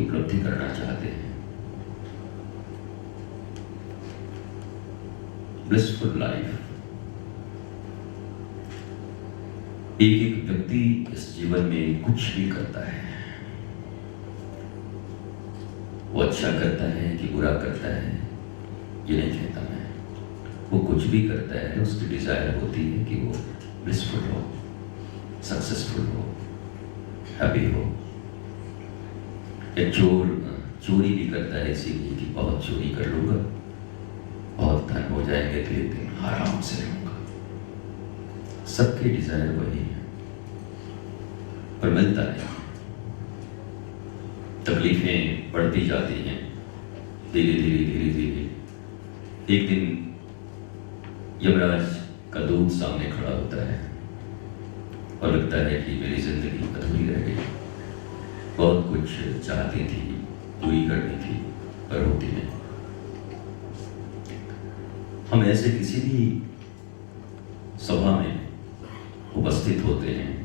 उपलब्धि करना चाहते हैं। Blissful life. एक एक व्यक्ति इस जीवन में कुछ भी करता है, वो अच्छा करता है कि बुरा करता है ये नहीं कहता मैं, वो कुछ भी करता है उसकी डिजायर होती है कि वो ब्लिसफुल हो, सक्सेसफुल हो, हैप्पी हो। एक चोर चोरी भी करता है इसीलिए कि बहुत चोरी कर लूंगा, बहुत धन हो जाएंगे तो एक दिन आराम से रहूंगा। सबके डिजायर वही है, पर मिलता नहीं। तकलीफें बढ़ती जाती हैं धीरे धीरे धीरे धीरे। एक दिन यमराज का दूत सामने खड़ा होता है और लगता है कि मेरी जिंदगी अधूरी रह गई, बहुत कुछ चाहती थी, पूरी करनी थी, पर होती नहीं। हम ऐसे किसी भी सभा में उपस्थित होते हैं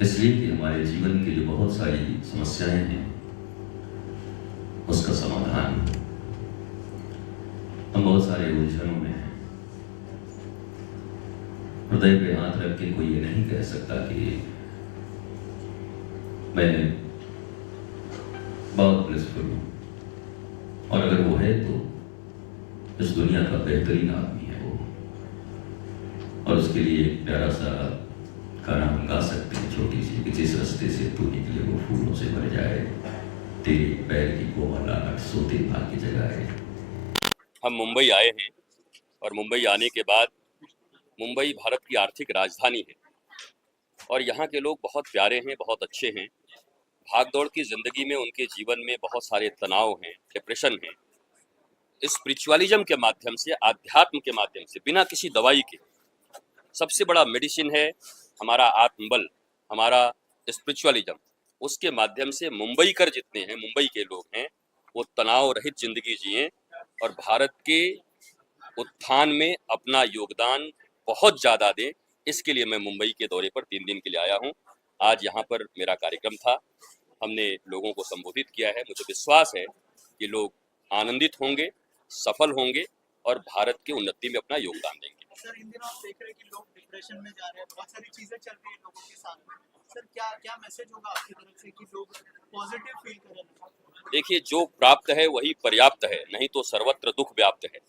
इसलिए कि हमारे जीवन की जो बहुत सारी समस्याएं हैं उसका समाधान। हम बहुत सारे उलझनों में हैं। हृदय पे हाथ रख के कोई ये नहीं कह सकता कि मैं बहुत ब्लिसफुल हूं, और अगर वो है तो इस दुनिया का बेहतरीन आदमी है वो, और उसके लिए एक प्यारा सा गाना हम गा सकते हैं छोटी सी कि जिस रास्ते से तू निकले वो फूलों से भर जाए, तेरे पैर की कोमल आहट सोते भाग्य जगाए। हम मुंबई आए हैं और मुंबई आने के बाद मुंबई भारत की आर्थिक राजधानी है और यहाँ के लोग बहुत प्यारे हैं, बहुत अच्छे हैं। भागदौड़ की जिंदगी में उनके जीवन में बहुत सारे तनाव हैं, डिप्रेशन है। स्पिरिचुअलिज्म के माध्यम से, आध्यात्म के माध्यम से, बिना किसी दवाई के, सबसे बड़ा मेडिसिन है हमारा आत्मबल, हमारा स्पिरिचुअलिज्म। उसके माध्यम से मुंबईकर जितने हैं, मुंबई के लोग हैं, वो तनाव रहित जिंदगी जिए और भारत के उत्थान में अपना योगदान बहुत ज़्यादा दें। इसके लिए मैं मुंबई के दौरे पर 3 दिन के लिए आया हूँ। आज यहाँ पर मेरा कार्यक्रम था, हमने लोगों को संबोधित किया है। मुझे विश्वास है कि लोग आनंदित होंगे, सफल होंगे और भारत की उन्नति में अपना योगदान देंगे। सर, इन दिनों आप देख रहे हैं कि लोग डिप्रेशन में जा रहे हैं, बहुत सारी चीजें चल रही हैं लोगों के साथ में। सर, क्या क्या मैसेज होगा आपकी तरफ से कि लोग पॉजिटिव फील करें? देखिए, जो प्राप्त है वही पर्याप्त है, नहीं तो सर्वत्र दुख व्याप्त है।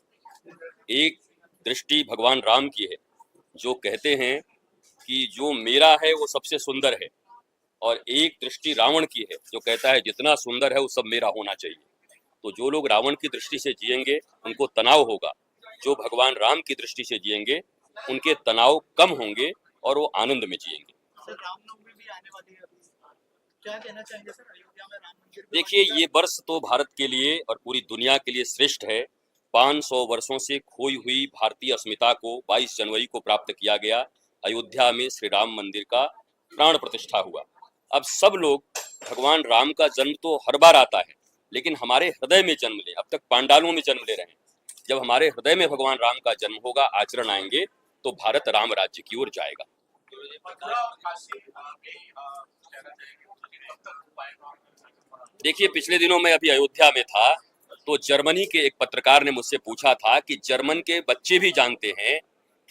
एक दृष्टि भगवान राम की है, जो कहते हैं कि जो मेरा है वो सबसे सुंदर है, और एक दृष्टि रावण की है जो कहता है जितना सुंदर है वो सब मेरा होना चाहिए। तो जो लोग रावण की दृष्टि से जिएंगे उनको तनाव होगा, जो भगवान राम की दृष्टि से जिएंगे उनके तनाव कम होंगे और वो आनंद में जिएंगे। सर, रामनवमी भी आने वाली है, अभी क्या कहना चाहेंगे सर अयोध्या में राम मंदिर? देखिए, ये वर्ष तो भारत के लिए और पूरी दुनिया के लिए श्रेष्ठ है। 500 वर्षों से खोई हुई भारतीय अस्मिता को 22 जनवरी को प्राप्त किया गया। अयोध्या में श्री राम मंदिर का प्राण प्रतिष्ठा हुआ। अब सब लोग, भगवान राम का जन्म तो हर बार आता है, लेकिन हमारे हृदय में जन्म ले। अब तक पांडालों में जन्म ले रहे हैं, जब हमारे हृदय में भगवान राम का जन्म होगा, आचरण आएंगे, तो भारत राम राज्य की ओर जाएगा। देखिए, पिछले दिनों मैं अभी अयोध्या में था, तो जर्मनी के एक पत्रकार ने मुझसे पूछा था कि जर्मन के बच्चे भी जानते हैं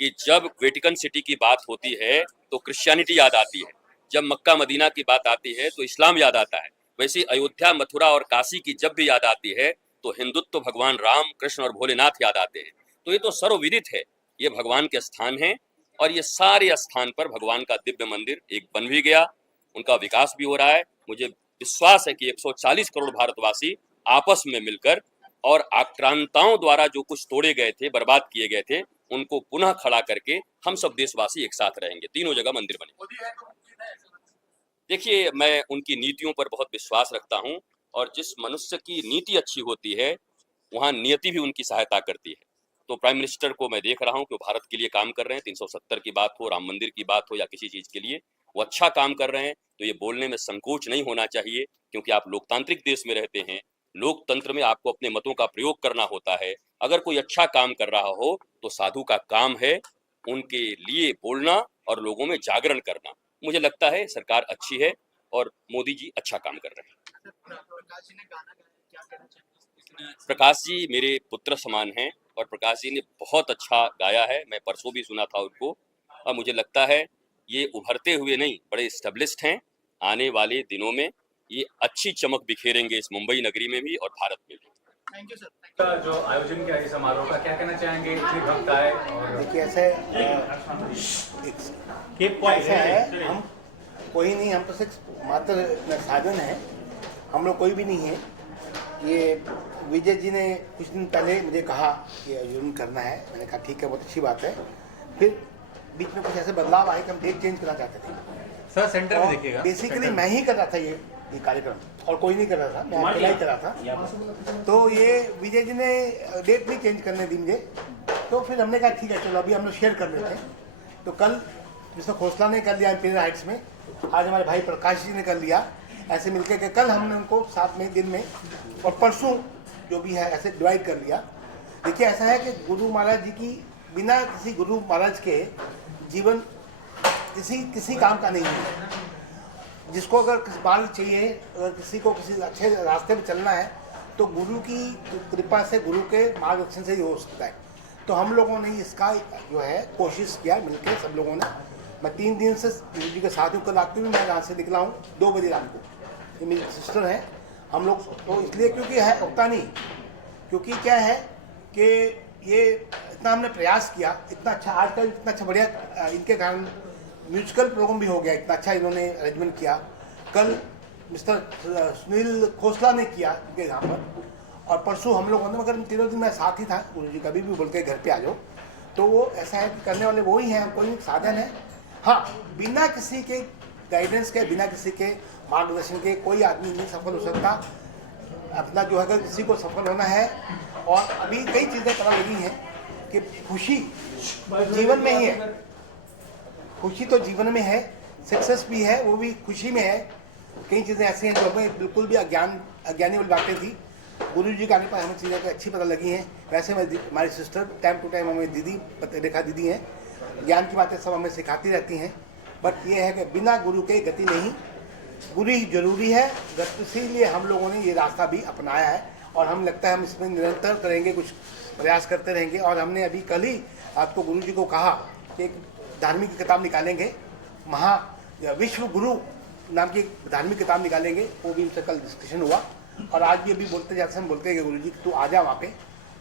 कि जब वेटिकन सिटी की बात होती है तो क्रिश्चियनिटी याद आती है, जब मक्का मदीना की बात आती है तो इस्लाम याद आता है। वैसे अयोध्या, मथुरा और काशी की जब भी याद आती है तो हिंदुत्व, भगवान राम, कृष्ण और भोलेनाथ याद आते हैं। तो ये तो सर्वविदित है, ये भगवान के स्थान हैं, और ये सारे स्थान पर भगवान का दिव्य मंदिर एक बन भी गया, उनका विकास भी हो रहा है। मुझे विश्वास है कि 140 करोड़ भारतवासी आपस में मिलकर और आक्रांताओं द्वारा जो कुछ तोड़े गए थे, बर्बाद किए गए थे, उनको पुनः खड़ा करके हम सब देशवासी एक साथ रहेंगे। तीनों जगह मंदिर बने। देखिए, मैं उनकी नीतियों पर बहुत विश्वास रखता हूं, और जिस मनुष्य की नीति अच्छी होती है वहां नियति भी उनकी सहायता करती है। तो प्राइम मिनिस्टर को मैं देख रहा हूं कि वो भारत के लिए काम कर रहे हैं। 370 की बात हो, राम मंदिर की बात हो, या किसी चीज के लिए वो अच्छा काम कर रहे हैं। तो ये बोलने में संकोच नहीं होना चाहिए, क्योंकि आप लोकतांत्रिक देश में रहते हैं। लोकतंत्र में आपको अपने मतों का प्रयोग करना होता है। अगर कोई अच्छा काम कर रहा हो तो साधु का काम है उनके लिए बोलना और लोगों में जागरण करना। मुझे लगता है सरकार अच्छी है और मोदी जी अच्छा काम कर रहे हैं। सर प्रकाश जी ने गाना गाया, क्या कहना चाहेंगे? प्रकाश जी मेरे पुत्र समान हैं और प्रकाश जी ने बहुत अच्छा गाया है। मैं परसों भी सुना था उनको और मुझे लगता है ये उभरते हुए नहीं, बड़े स्टेब्लिश्ड हैं। आने वाले दिनों में ये अच्छी चमक बिखेरेंगे इस मुंबई नगरी में भी और भारत में भी। Thank you sir, thank you. का जो आयोजन किया इस समारोह का, क्या कहना चाहेंगे? इतने भक्त आए और देखिए ऐसे ऐसा है, हम कोई नहीं, हम तो सिर्फ मात्र साधन है, हम लोग कोई भी नहीं है। ये विजय जी ने कुछ दिन पहले मुझे कहा कि आयोजन करना है, मैंने कहा ठीक है, बहुत अच्छी बात है। फिर बीच में कुछ ऐसे बदलाव आए कि हम डेट चेंज करना चाहते थे। सर सेंटर में देखिएगा, बेसिकली मैं ही कर रहा था ये कार्यक्रम और कोई नहीं कर रहा था, मैं अकेला ही कर रहा था। तो ये विजय जी ने डेट नहीं चेंज करने दी मुझे, तो फिर हमने कहा ठीक है चलो अभी हम लोग शेयर कर लेते हैं। तो कल मिस्टर खोसला ने कर लिया इंपीरियल हाइट्स में, आज हमारे भाई प्रकाश जी ने कर लिया, ऐसे मिलकर के कल हमने उनको साथ में दिन में और परसों जो भी है ऐसे डिवाइड कर लिया। देखिए ऐसा है कि गुरु महाराज जी की बिना किसी गुरु महाराज के जीवन किसी काम का नहीं है। जिसको अगर किसी मार्ग चाहिए, अगर किसी को किसी अच्छे रास्ते में चलना है तो गुरु की कृपा से, गुरु के मार्गदर्शन से ही हो सकता है। तो हम लोगों ने इसका जो है कोशिश किया मिलकर सब लोगों ने। मैं 3 दिन से गुरु जी के साथ हूँ। कल रात को भी मैं यहाँ से निकला हूँ 2 बजे रात को। ये मेरी सिस्टर है, हम लोग तो इसलिए क्योंकि है होता नहीं, क्योंकि क्या है कि ये इतना हमने प्रयास किया, इतना अच्छा आजकल इतना अच्छा बढ़िया इनके कारण म्यूजिकल प्रोग्राम भी हो गया, इतना अच्छा इन्होंने अरेंजमेंट किया। कल मिस्टर सुनील खोसला ने किया इनके यहाँ पर, और परसों हम लोगों ने, मगर तीनों दिन मैं साथ ही था। गुरु जी कभी भी बोल के घर पे आ जाओ, तो वो ऐसा है कि करने वाले वो ही हैं, कोई साधन है। हाँ, बिना किसी के गाइडेंस के, बिना किसी के मार्गदर्शन के कोई आदमी नहीं सफल हो सकता। अपना जो है, अगर किसी को सफल होना है, और अभी कई चीज़ें पता लगी हैं कि खुशी जीवन में ही है, खुशी तो जीवन में है, सक्सेस भी है, वो भी खुशी में है। कई चीज़ें ऐसी हैं जो हमें बिल्कुल भी अज्ञानी वाली बातें थी, गुरु जी के आने पर हमें चीज़ें अच्छी पता लगी हैं। वैसे मैं हमारी सिस्टर टाइम टू टाइम हमें दीदी, रेखा दीदी हैं, ज्ञान की बातें सब हमें सिखाती रहती हैं। बट ये है कि बिना गुरु के गति नहीं, गुरु ही जरूरी है। इसीलिए हम लोगों ने ये रास्ता भी अपनाया है और हम लगता है हम इसमें निरंतर करेंगे, कुछ प्रयास करते रहेंगे। और हमने अभी कल ही आपको गुरु जी को कहा कि एक धार्मिक किताब निकालेंगे, विश्व गुरु नाम की धार्मिक किताब निकालेंगे। वो भी उनसे कल डिस्कशन हुआ और आज भी अभी बोलते जाते हम बोलते हैं गुरु जी तू आ जा वहाँ पे।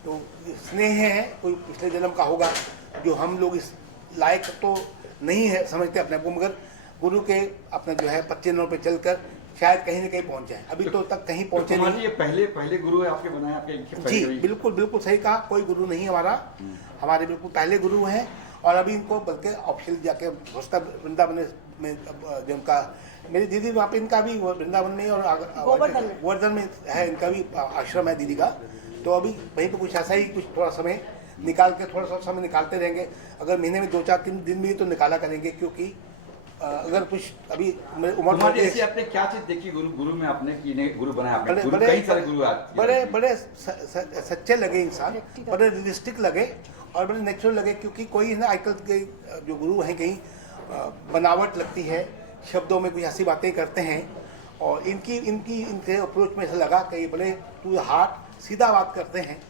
तो स्नेह है, कोई पिछले जन्म का होगा जो हम लोग इस लायक तो नहीं है समझते अपने को, मगर गुरु के अपना जो है पच्चे नौ पे चलकर शायद कहीं न कहीं पहुँच जाए। अभी तो तक कहीं पहुँचे नहीं। ये पहले गुरु है आपके बनाए, आपके जी बिल्कुल सही कहा, कोई गुरु नहीं हमारा, हमारे बिल्कुल पहले गुरु हैं। और अभी इनको बल्कि ऑफिशियल जाके वृंदावन में जो उनका, मेरी दीदी वहाँ पे, इनका भी वृंदावन में और गोवर्धन में है, इनका भी आश्रम है दीदी का। तो अभी वहीं पे कुछ ऐसा ही कुछ थोड़ा समय निकाल के, थोड़ा सा समय निकालते रहेंगे। अगर महीने में 2-4-3 दिन भी तो निकाला करेंगे, क्योंकि अगर कुछ अभी उम्र ऐसी आपने क्या चीज देखी गुरु में आपने कि गुरु बनाया आपने? कई सारे गुरु बड़े सच्चे लगे इंसान, बड़े रियलिस्टिक लगे और बड़े नेचुरल लगे। क्योंकि कोई ना आजकल के जो गुरु हैं कहीं बनावट लगती है, शब्दों में कुछ ऐसी बातें करते हैं। और इनके अप्रोच में ऐसा लगा कि ये बड़े टू द हार्ट सीधा बात करते हैं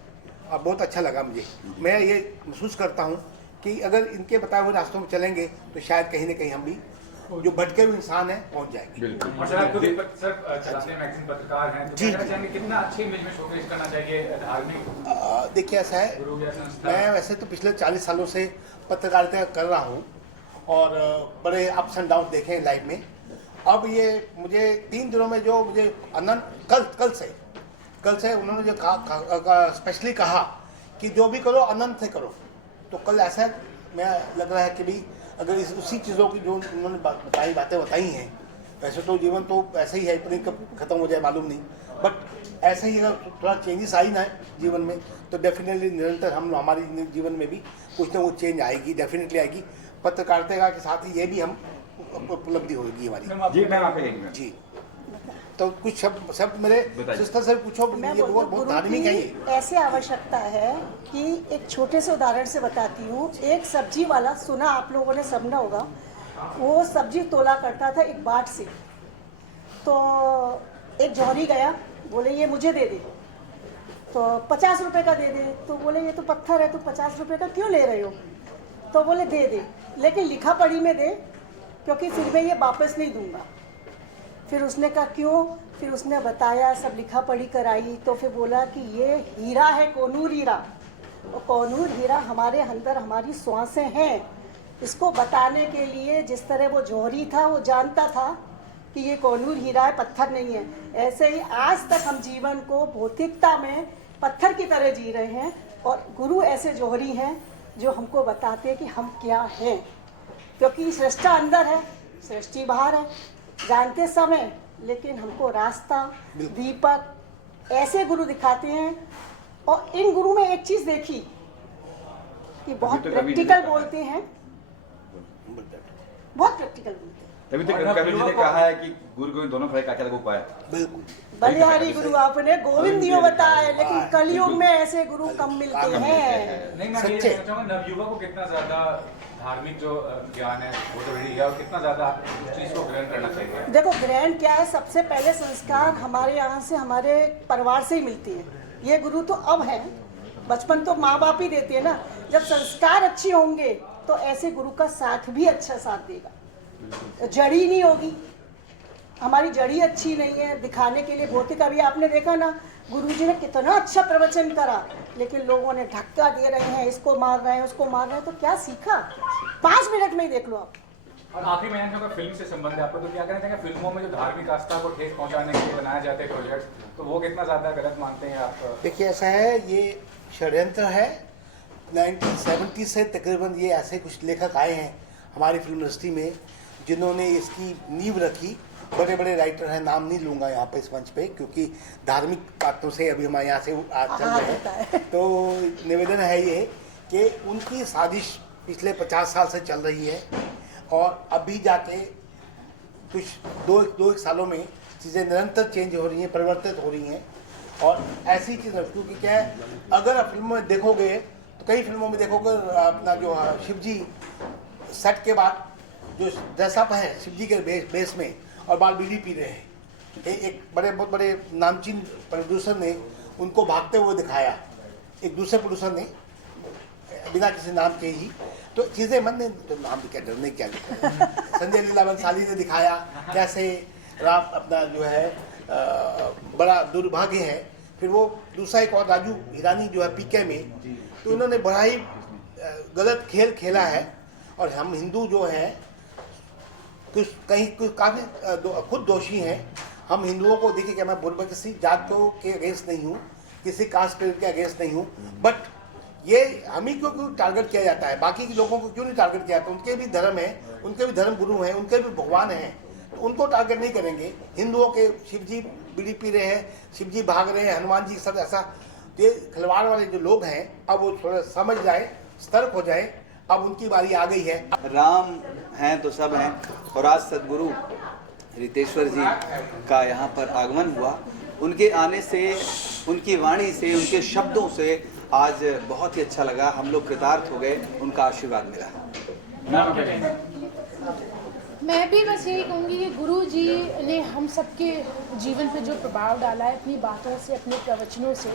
और बहुत अच्छा लगा मुझे। मैं ये महसूस करता हूँ कि अगर इनके बताए हुए रास्तों में चलेंगे तो शायद कहीं ना कहीं हम भी जो भटके हुए इंसान हैं पहुँच जाएंगे। और सर आप खुद चलाते हैं, मैगजीन पत्रकार हैं, तो कहना चाहेंगे कितना अच्छी इमेज में शोकेस करना चाहिए धार्मिक? देखिए ऐसा है, मैं वैसे तो पिछले 40 सालों से पत्रकारिता कर रहा हूँ और बड़े अप्स एंड डाउन देखे हैं लाइफ में। अब ये मुझे 3 दिनों में जो मुझे कल से उन्होंने जो कहा, स्पेशली कहा कि जो भी करो आनंद से करो। तो कल ऐसा मैं लग रहा है कि भी अगर उसी चीज़ों की जो उन्होंने बातें बताई हैं, वैसे तो जीवन तो ऐसे ही है, इतनी कब खत्म हो जाए मालूम नहीं, बट ऐसे ही अगर थोड़ा चेंजेस आई ना जीवन में तो डेफिनेटली निरंतर हमारे जीवन में भी कुछ ना कुछ चेंज आएगी, डेफिनेटली आएगी। पत्रकारिता के साथ ही ये भी हम उपलब्धि होगी हमारी। जी तो कुछ शब्द मेरे सिस्टर से पूछो, ये बहुत धार्मिक है। ये ऐसी आवश्यकता है कि एक छोटे से उदाहरण से बताती हूँ। एक सब्जी वाला, सुना आप लोगों ने, सबने होगा, वो सब्जी तोला करता था एक बाट से। तो एक जौहरी गया, बोले ये मुझे दे दे, तो 50 रुपए का दे दे। तो बोले ये तो पत्थर है, तो 50 रुपए का क्यों ले रहे हो? तो बोले दे दे, लेकिन लिखा पढ़ी में दे, क्योंकि फिर मैं ये वापस नहीं दूंगा। फिर उसने कहा क्यों? फिर उसने बताया, सब लिखा पढ़ी कराई। तो फिर बोला कि ये हीरा है, कोनूर हीरा। और कोनूर हीरा हमारे अंदर हमारी श्वासें हैं। इसको बताने के लिए जिस तरह वो जौहरी था, वो जानता था कि ये कोनूर हीरा है, पत्थर नहीं है। ऐसे ही आज तक हम जीवन को भौतिकता में पत्थर की तरह जी रहे हैं, और गुरु ऐसे जौहरी हैं जो हमको बताते हैं कि हम क्या हैं। क्योंकि सृष्टा अंदर है, सृष्टि बाहर है, जानते समय, लेकिन हमको रास्ता, दीपक ऐसे गुरु दिखाते हैं। और इन गुरु में एक चीज़ देखी कि बहुत प्रैक्टिकल बोलते हैं, बहुत प्रैक्टिकल बोलते हैं। तभी तो कबीर जी ने कहा है कि गुरु गोविंद दोनों खड़े काके लगो पाए। बिल्कुल बलिहारी गुरु आपने गोविंद यो बताया, लेकिन कलयुग में ऐसे गुरु कम मिलते हैं। नहीं, मैं ये कहना चाहूँगा नवयुवक को कितना ज्यादा धार्मिक जो ज्ञान है वो तो रेडी है, और कितना ज्यादा उस चीज को ग्रहण करना चाहिए। देखो ग्रहण क्या है, सबसे पहले संस्कार हमारे यहाँ से, हमारे परिवार से ही मिलती है। ये गुरु तो अब है, बचपन तो माँ बाप ही देते हैं ना। जब संस्कार अच्छे होंगे तो ऐसे गुरु का साथ भी अच्छा साथ देगा। जड़ी नहीं होगी, हमारी जड़ी अच्छी नहीं है, दिखाने के लिए भौतिक। अभी आपने देखा ना, गुरुजी ने कितना अच्छा प्रवचन करा, लेकिन लोगों ने धक्का दे रहे हैं, इसको मार रहे हैं, उसको मार रहे हैं। तो क्या सीखा? 5 मिनट में ही देख लो आप। और आखिरी में यहाँ फिल्म से संबंध है आपको, तो क्या कहना चाहिए फिल्मों में जो धार्मिक आस्था को ठेस पहुंचाने के लिए बनाए जाते हैं प्रोजेक्ट्स, तो वो कितना ज़्यादा गलत मानते हैं आप? देखिए ऐसा है, ये षड्यंत्र है। 1970 से तकरीबन ये ऐसे कुछ लेखक आए हैं हमारी फिल्म इंडस्ट्री में जिन्होंने इसकी नींव रखी। बड़े बड़े राइटर हैं, नाम नहीं लूँगा यहाँ पे इस मंच पे, क्योंकि धार्मिक बातों से अभी हमारे यहाँ से चल रहे हैं। तो निवेदन है ये कि उनकी साजिश पिछले 50 साल से चल रही है, और अभी जाके कुछ दो एक सालों में चीज़ें निरंतर चेंज हो रही हैं, परिवर्तित हो रही हैं। और ऐसी चीज़, क्योंकि क्या है, अगर आप फिल्मों में देखोगे तो कई फिल्मों में देखोगे अपना जो शिव जी सेट के बाद जो ड्रेसअप है शिव जी के बेस में, और बाल बीड़ी पी रहे हैं। एक बहुत बड़े नामचीन प्रोड्यूसर ने उनको भागते हुए दिखाया, एक दूसरे प्रोड्यूसर ने, बिना किसी नाम के ही। तो चीज़ें मन ने तो नाम भी क्या डरने क्या लिखा संजय लीला बंसाली ने दिखाया कैसे राम अपना जो है बड़ा दुर्भाग्य है। फिर वो दूसरा एक और राजू हिरानी जो है पीके में, तो उन्होंने बड़ा ही गलत खेल खेला है। और हम हिंदू जो हैं कुछ काफ़ी खुद दोषी हैं। हम हिंदुओं को देखिए कि मैं बोल किसी जात को के अगेंस्ट नहीं हूँ, किसी कास्ट के अगेंस्ट नहीं हूँ, बट ये हम ही क्यों टारगेट किया जाता है, बाकी के लोगों को क्यों नहीं टारगेट किया जाता? उनके भी धर्म है, उनके भी धर्म गुरु हैं, उनके भी भगवान हैं, तो उनको टारगेट नहीं करेंगे। हिंदुओं के शिव जी बीड़ी पी रहे हैं, शिव जी भाग रहे हैं, हनुमान जी सब ऐसा। ये खिलवाड़ वाले जो लोग हैं, अब वो थोड़ा समझ जाए, सतर्क हो जाए, अब उनकी बारी आ गई है। राम हैं तो सब हैं, और आज सदगुरु रितेश्वर जी का यहाँ पर आगमन हुआ। उनके आने से, उनकी वाणी से, उनके शब्दों से आज बहुत ही अच्छा लगा। हम लोग कृतार्थ हो गए, उनका आशीर्वाद मिला। मैं भी बस यही कहूँगी कि गुरु जी ने हम सबके जीवन पे जो प्रभाव डाला है अपनी बातों से, अपने प्रवचनों से,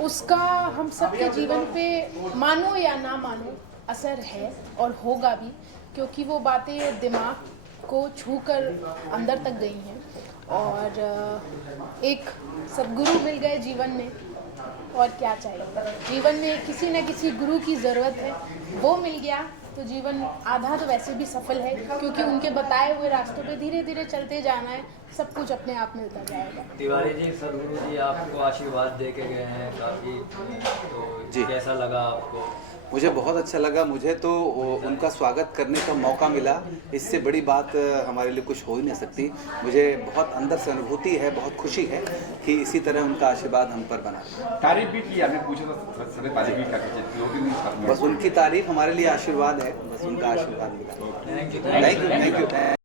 उसका हम सबके जीवन पे मानो या ना मानो असर है और होगा भी, क्योंकि वो बातें दिमाग को छूकर अंदर तक गई हैं। और एक सद्गुरु मिल गए जीवन में, और क्या चाहिए जीवन में? किसी न किसी गुरु की ज़रूरत है, वो मिल गया तो जीवन आधा तो वैसे भी सफल है, क्योंकि उनके बताए हुए रास्तों पे धीरे धीरे चलते जाना है, सब कुछ अपने आप मिलता जाएगा। तिवारी जी, सदगुरु जी आपको आशीर्वाद दे के गए हैं काफ़ी, तो जी कैसा लगा आपको? मुझे बहुत अच्छा लगा। मुझे तो उनका स्वागत करने का मौका मिला, इससे बड़ी बात हमारे लिए कुछ हो ही नहीं सकती। मुझे बहुत अंदर से अनुभूति है, बहुत खुशी है कि इसी तरह उनका आशीर्वाद हम पर बना। तारीफ भी की आपने, पूछा तो सभी तारीफ भी करके, बस उनकी तारीफ हमारे लिए आशीर्वाद है, बस उनका आशीर्वाद मिला। Thank you.